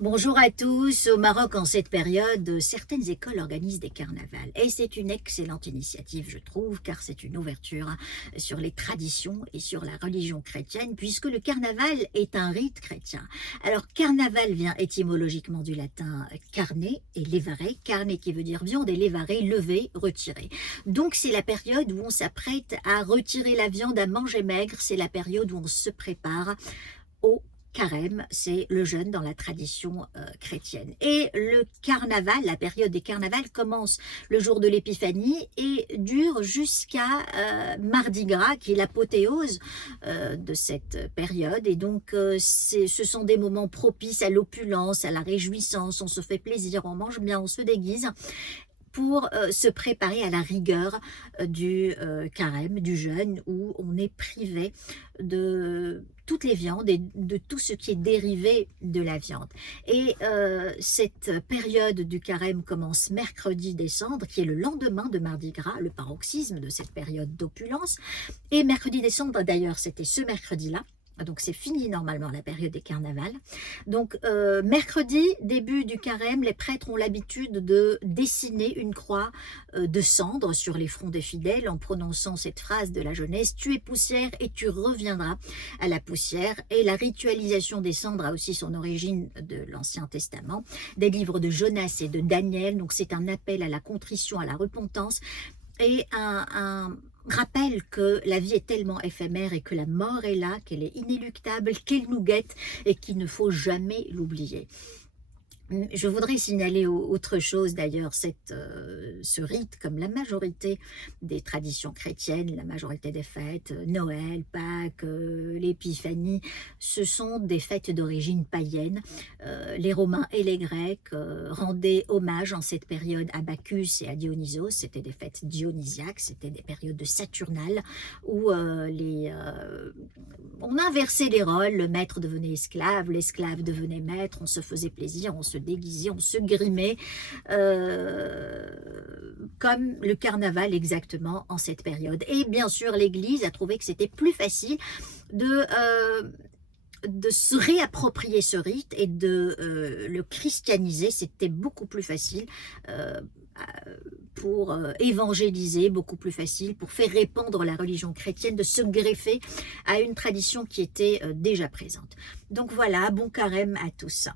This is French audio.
Bonjour à tous. Au Maroc, en cette période, certaines écoles organisent des carnavals. Et c'est une excellente initiative, je trouve, car c'est une ouverture sur les traditions et sur la religion chrétienne, puisque le carnaval est un rite chrétien. Alors, carnaval vient étymologiquement du latin carne et levare. Carne qui veut dire viande et levare, lever, retirer. Donc, c'est la période où on s'apprête à retirer la viande, à manger maigre. C'est la période où on se prépare au carême, c'est le jeûne dans la tradition chrétienne. Et le carnaval, la période des carnavals commence le jour de l'épiphanie et dure jusqu'à Mardi Gras, qui est l'apothéose de cette période. Et donc, ce sont des moments propices à l'opulence, à la réjouissance, on se fait plaisir, on mange bien, on se déguise pour se préparer à la rigueur du carême, du jeûne, où on est privé de toutes les viandes et de tout ce qui est dérivé de la viande. Et cette période du carême commence mercredi des Cendres, qui est le lendemain de Mardi Gras, le paroxysme de cette période d'opulence. Et mercredi des Cendres, d'ailleurs, c'était ce mercredi-là. Donc c'est fini normalement la période des carnavals. Donc mercredi, début du carême, les prêtres ont l'habitude de dessiner une croix de cendre sur les fronts des fidèles en prononçant cette phrase de la jeunesse: tu es poussière et tu reviendras à la poussière. Et la ritualisation des cendres a aussi son origine de l'Ancien Testament, des livres de Jonas et de Daniel. Donc c'est un appel à la contrition, à la repentance et un rappel que la vie est tellement éphémère et que la mort est là, qu'elle est inéluctable, qu'elle nous guette et qu'il ne faut jamais l'oublier. Je voudrais signaler autre chose d'ailleurs, ce rite, comme la majorité des traditions chrétiennes, la majorité des fêtes, Noël, Pâques, l'Épiphanie, ce sont des fêtes d'origine païenne. Les Romains et les Grecs rendaient hommage en cette période à Bacchus et à Dionysos. C'était des fêtes dionysiaques, c'était des périodes de Saturnales où on inversait les rôles, le maître devenait esclave, l'esclave devenait maître, on se faisait plaisir, on se déguisait, on se grimait, comme le carnaval exactement en cette période. Et bien sûr, l'Église a trouvé que c'était plus facile de se réapproprier ce rite et de le christianiser. C'était beaucoup plus facile pour évangéliser, beaucoup plus facile pour faire répandre la religion chrétienne, de se greffer à une tradition qui était déjà présente. Donc voilà, bon carême à tous.